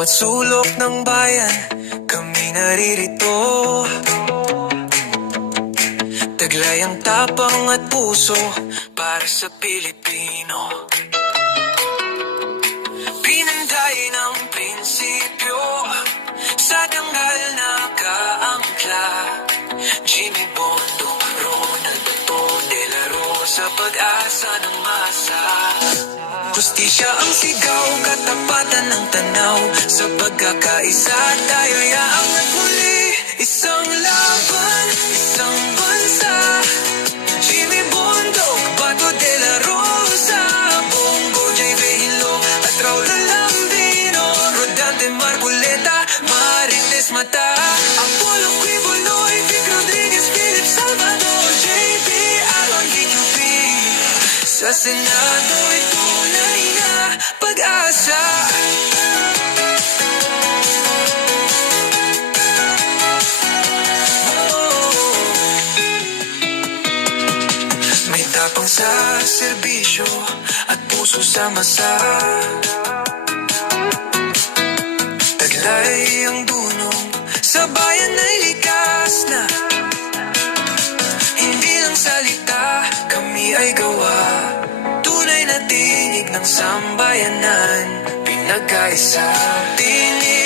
bawat sulok ng bayan, kami naririto. Taglay ang tapang at puso para sa Pilipino. Pinanday ng prinsipyo, sa danggal nakaangkla. Jimmy Bondo, Ronald Bato de la Rosa, pag-asa ng masa. Justisya ang sigaw, katapatan ng tanaw. Sa pagkakaisa tayo yaangat muli. Isang laban, isang bansa. Jimmy Bondo, Bato de la Rosa, Bongo, J.V. Hilo at Raul Lambino, Rodante Marcoleta, Marines Mata, Apollo Quiboloy, Vic Rodriguez, Philip Salvador, J.B. Alon, P. Sa Senado ay tunay na pag-asa. May tapang sa serbisyo at puso sa masa. Taglay ang dunong, sa bayan ay likas na. Hindi lang salita, kami ay gawa. Tunay na tinig ng sambayanan, pinagkaisa. Tinig